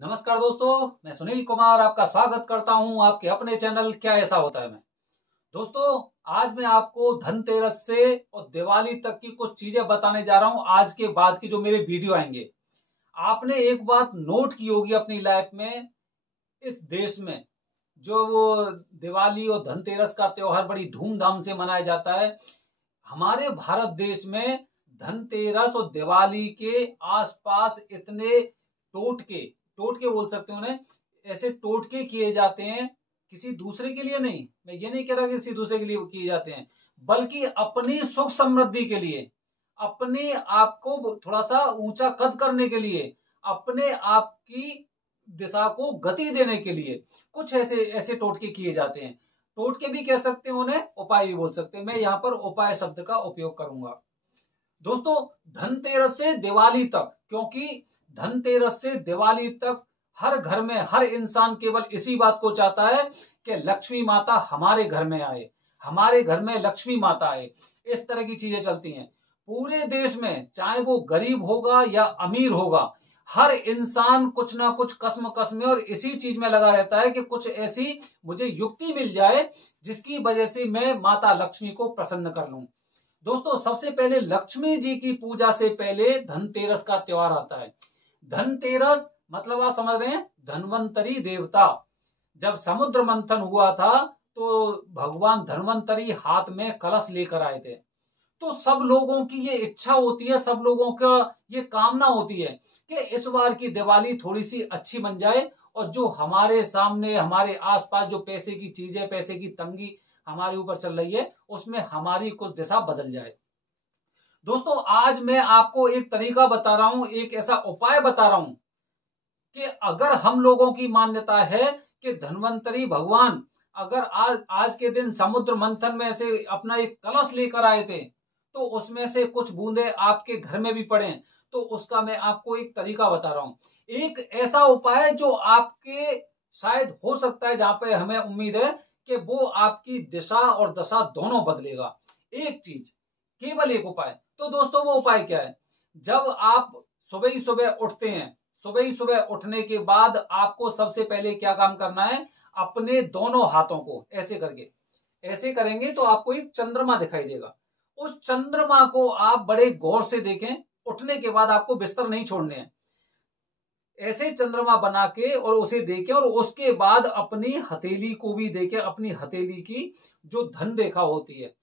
नमस्कार दोस्तों, मैं सुनील कुमार आपका स्वागत करता हूं आपके अपने चैनल क्या ऐसा होता है में। दोस्तों, आज मैं आपको धनतेरस से और दिवाली तक की कुछ चीजें बताने जा रहा हूं। आज के बाद की जो मेरे वीडियो आएंगे, आपने एक बात नोट की होगी अपनी लाइफ में, इस देश में जो वो दिवाली और धनतेरस का त्योहार बड़ी धूमधाम से मनाया जाता है। हमारे भारत देश में धनतेरस और दिवाली के आसपास इतने टोटके टोटके बोल सकते हैं उन्हें, ऐसे टोटके किए जाते हैं किसी दूसरे के लिए नहीं। मैं ये नहीं कह रहा कि किसी दूसरे के लिए किए जाते हैं, बल्कि अपनी सुख समृद्धि के लिए, अपने आप को थोड़ा सा ऊंचा कद करने के लिए, अपने आप की दिशा को गति देने के लिए कुछ ऐसे ऐसे टोटके किए जाते हैं। टोटके भी कह सकते हैं उन्हें, उपाय भी बोल सकते हैं। मैं यहाँ पर उपाय शब्द का उपयोग करूंगा। दोस्तों, धनतेरस से दिवाली तक, क्योंकि धनतेरस से दिवाली तक हर घर में हर इंसान केवल इसी बात को चाहता है कि लक्ष्मी माता हमारे घर में आए, हमारे घर में लक्ष्मी माता आए। इस तरह की चीजें चलती हैं पूरे देश में, चाहे वो गरीब होगा या अमीर होगा, हर इंसान कुछ ना कुछ कसम कसम और इसी चीज में लगा रहता है कि कुछ ऐसी मुझे युक्ति मिल जाए जिसकी वजह से मैं माता लक्ष्मी को प्रसन्न कर लूं। दोस्तों, सबसे पहले लक्ष्मी जी की पूजा से पहले धनतेरस का त्योहार आता है। धनतेरस मतलब आप समझ रहे हैं, धनवंतरी देवता। जब समुद्र मंथन हुआ था तो भगवान धनवंतरी हाथ में कलश लेकर आए थे। तो सब लोगों की ये इच्छा होती है, सब लोगों का ये कामना होती है कि इस बार की दिवाली थोड़ी सी अच्छी बन जाए और जो हमारे सामने हमारे आसपास जो पैसे की चीजें, पैसे की तंगी हमारे ऊपर चल रही है, उसमें हमारी कुछ दिशा बदल जाए। दोस्तों, आज मैं आपको एक तरीका बता रहा हूं, एक ऐसा उपाय बता रहा हूं कि अगर हम लोगों की मान्यता है कि धन्वंतरी भगवान अगर आज के दिन समुद्र मंथन में से अपना एक कलश लेकर आए थे, तो उसमें से कुछ बूंदे आपके घर में भी पड़े, तो उसका मैं आपको एक तरीका बता रहा हूं। एक ऐसा उपाय जो आपके शायद हो सकता है, जहां पे हमें उम्मीद है कि वो आपकी दिशा और दशा दोनों बदलेगा। एक चीज, केवल एक उपाय। तो दोस्तों, वो उपाय क्या है? जब आप सुबह ही सुबह उठते हैं, सुबह ही सुबह उठने के बाद आपको सबसे पहले क्या काम करना है? अपने दोनों हाथों को ऐसे करके, ऐसे करेंगे तो आपको एक चंद्रमा दिखाई देगा। उस चंद्रमा को आप बड़े गौर से देखें। उठने के बाद आपको बिस्तर नहीं छोड़ने हैं, ऐसे चंद्रमा बना के और उसे देखें, और उसके बाद अपनी हथेली को भी देखें। अपनी हथेली की जो धन रेखा होती है,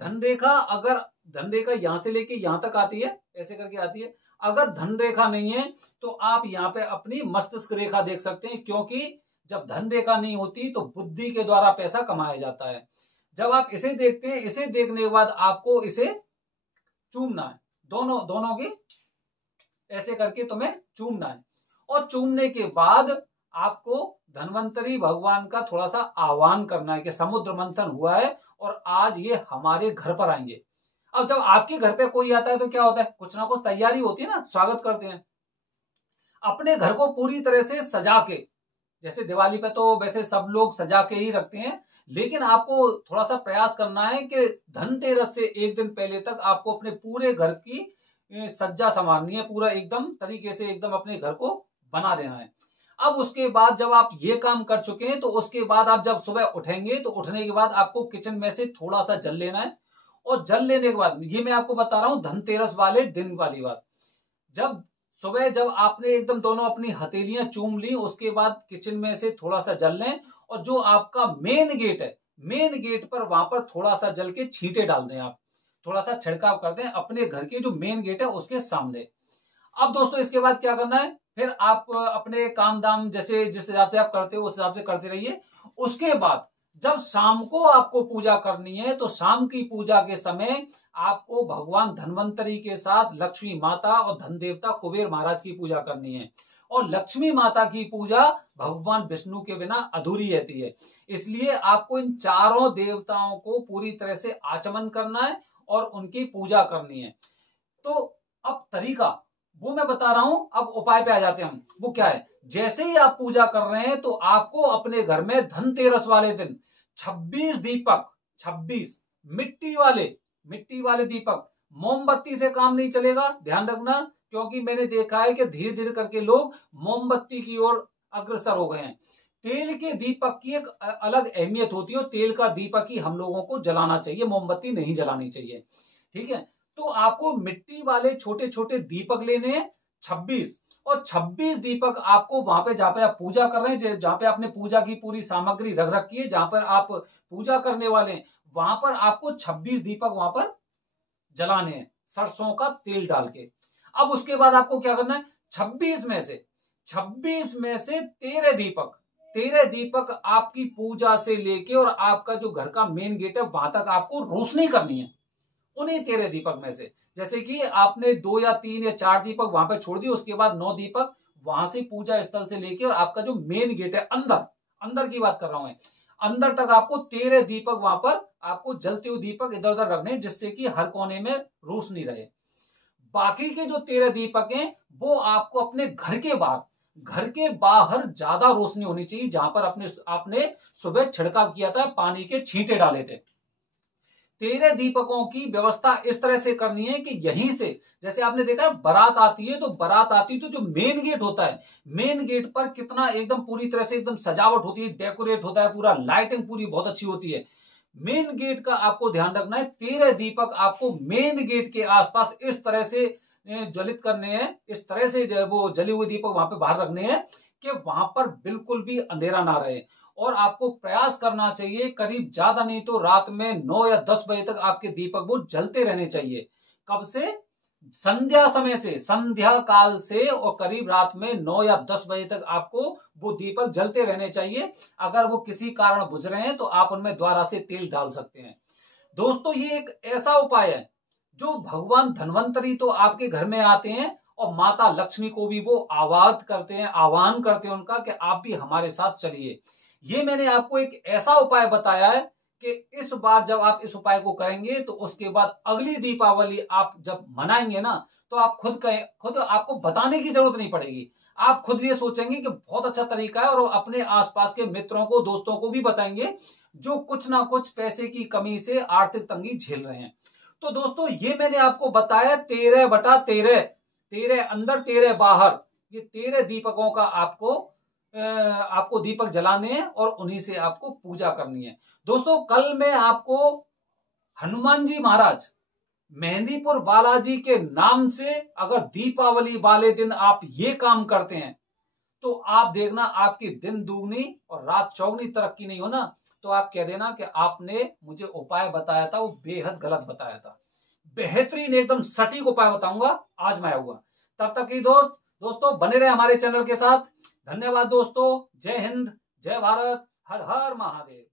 धन रेखा, अगर धन रेखा यहां से लेके यहां तक आती है, ऐसे करके आती है। अगर धन रेखा नहीं है तो आप यहाँ पे अपनी मस्तिष्क रेखा देख सकते हैं, क्योंकि जब धन रेखा नहीं होती तो बुद्धि के द्वारा पैसा कमाया जाता है। जब आप इसे देखते हैं, इसे देखने के बाद आपको इसे चूमना है, दोनों दोनों की ऐसे करके तुम्हें चूमना है। और चूमने के बाद आपको धन्वंतरी भगवान का थोड़ा सा आह्वान करना है कि समुद्र मंथन हुआ है और आज ये हमारे घर पर आएंगे। अब जब आपके घर पे कोई आता है तो क्या होता है? कुछ ना कुछ तैयारी होती है ना, स्वागत करते हैं। अपने घर को पूरी तरह से सजा के, जैसे दिवाली पे तो वैसे सब लोग सजा के ही रखते हैं, लेकिन आपको थोड़ा सा प्रयास करना है कि धनतेरस से एक दिन पहले तक आपको अपने पूरे घर की सज्जा संवारनी है, पूरा एकदम तरीके से एकदम अपने घर को बना देना है। अब उसके बाद जब आप ये काम कर चुके हैं, तो उसके बाद आप जब सुबह उठेंगे तो उठने के बाद आपको किचन में से थोड़ा सा जल लेना है। और जल लेने के बाद, ये मैं आपको बता रहा हूं धनतेरस वाले दिन वाली बात, जब सुबह जब आपने एकदम दोनों अपनी हथेलियां चूम ली, उसके बाद किचन में से थोड़ा सा जल लें, और जो आपका मेन गेट है, मेन गेट पर वहां पर थोड़ा सा जल के छींटे डाल दें। आप थोड़ा सा छिड़काव कर दें अपने घर के जो मेन गेट है उसके सामने। अब दोस्तों, इसके बाद क्या करना है? फिर आप अपने काम दाम जैसे जिस हिसाब से आप करते हो उस हिसाब से करते रहिए। उसके बाद जब शाम को आपको पूजा करनी है, तो शाम की पूजा के समय आपको भगवान धन्वंतरी के साथ लक्ष्मी माता और धन देवता कुबेर महाराज की पूजा करनी है। और लक्ष्मी माता की पूजा भगवान विष्णु के बिना अधूरी रहती है, इसलिए आपको इन चारों देवताओं को पूरी तरह से आचमन करना है और उनकी पूजा करनी है। तो अब तरीका वो मैं बता रहा हूं, अब उपाय पे आ जाते हैं हम। वो क्या है? जैसे ही आप पूजा कर रहे हैं तो आपको अपने घर में धनतेरस वाले दिन 26 दीपक, 26 मिट्टी वाले दीपक, मोमबत्ती से काम नहीं चलेगा, ध्यान रखना। क्योंकि मैंने देखा है कि धीरे धीरे करके लोग मोमबत्ती की ओर अग्रसर हो गए हैं। तेल के दीपक की एक अलग अहमियत होती है और तेल का दीपक ही हम लोगों को जलाना चाहिए, मोमबत्ती नहीं जलानी चाहिए। ठीक है, तो आपको मिट्टी वाले छोटे छोटे दीपक लेने हैं 26, और 26 दीपक आपको वहां पे जहां पे आप पूजा कर रहे हैं, जहां पे आपने पूजा की पूरी सामग्री रख रखी है, जहां पर आप पूजा करने वाले हैं, वहां पर आपको 26 दीपक वहां पर जलाने हैं सरसों का तेल डाल के। अब उसके बाद आपको क्या करना है, 26 में से 13 दीपक आपकी पूजा से लेके और आपका जो घर का मेन गेट है वहां तक आपको रोशनी करनी है उन्हीं 13 दीपक में से। जैसे कि आपने 2 या 3 या 4 दीपक वहां पर छोड़ दिए, उसके बाद 9 दीपक वहां से पूजा स्थल से लेके और आपका जो मेन गेट है अंदर, अंदर की बात कर रहा हूं मैं, अंदर तक आपको 13 दीपक वहां पर आपको जलते हुए दीपक इधर उधर रखने, जिससे कि हर कोने में रोशनी रहे। बाकी के जो 13 दीपक हैं वो आपको अपने घर के बाहर ज्यादा रोशनी होनी चाहिए, जहां पर आपने सुबह छिड़काव किया था, पानी के छींटे डाले थे। 13 दीपकों की व्यवस्था इस तरह से करनी है कि यहीं से, जैसे आपने देखा है बारात आती है, तो बारात आती है तो जो मेन गेट होता है, मेन गेट पर कितना एकदम पूरी तरह से एकदम सजावट होती है, डेकोरेट होता है पूरा, लाइटिंग पूरी बहुत अच्छी होती है। मेन गेट का आपको ध्यान रखना है, 13 दीपक आपको मेन गेट के आसपास इस तरह से ज्वलित करने हैं, इस तरह से जो है वो जले हुए दीपक वहां पे बाहर रखने हैं कि वहां पर बिल्कुल भी अंधेरा ना रहे। और आपको प्रयास करना चाहिए करीब ज्यादा नहीं तो रात में 9 या 10 बजे तक आपके दीपक वो जलते रहने चाहिए। कब से? संध्या काल से, और करीब रात में 9 या 10 बजे तक आपको वो दीपक जलते रहने चाहिए। अगर वो किसी कारण बुझ रहे हैं तो आप उनमें दोबारा से तेल डाल सकते हैं। दोस्तों ये एक ऐसा उपाय है जो भगवान धन्वंतरी तो आपके घर में आते हैं और माता लक्ष्मी को भी वो आह्वान करते हैं उनका कि आप भी हमारे साथ चलिए। ये मैंने आपको एक ऐसा उपाय बताया है कि इस बार जब आप इस उपाय को करेंगे तो उसके बाद अगली दीपावली आप जब मनाएंगे ना, तो आप खुद आपको बताने की जरूरत नहीं पड़ेगी। आप खुद ये सोचेंगे कि बहुत अच्छा तरीका है, और अपने आसपास के मित्रों को, दोस्तों को भी बताएंगे जो कुछ ना कुछ पैसे की कमी से आर्थिक तंगी झेल रहे हैं। तो दोस्तों ये मैंने आपको बताया 13/13, 13 अंदर 13 बाहर, ये 13 दीपकों का आपको दीपक जलाने हैं और उन्हीं से आपको पूजा करनी है। दोस्तों कल मैं आपको हनुमान जी महाराज मेहंदीपुर बालाजी के नाम से अगर दीपावली वाले दिन आप ये काम करते हैं तो आप देखना आपकी दिन दुगनी और रात चौगनी तरक्की नहीं हो ना, तो आप कह देना कि आपने मुझे उपाय बताया था वो बेहद गलत बताया था। बेहतरीन एकदम सटीक उपाय बताऊंगा आज मैं आऊंगा। तब तक की दोस्तों बने रहे हमारे चैनल के साथ। धन्यवाद दोस्तों। जय हिंद, जय भारत, हर हर महादेव।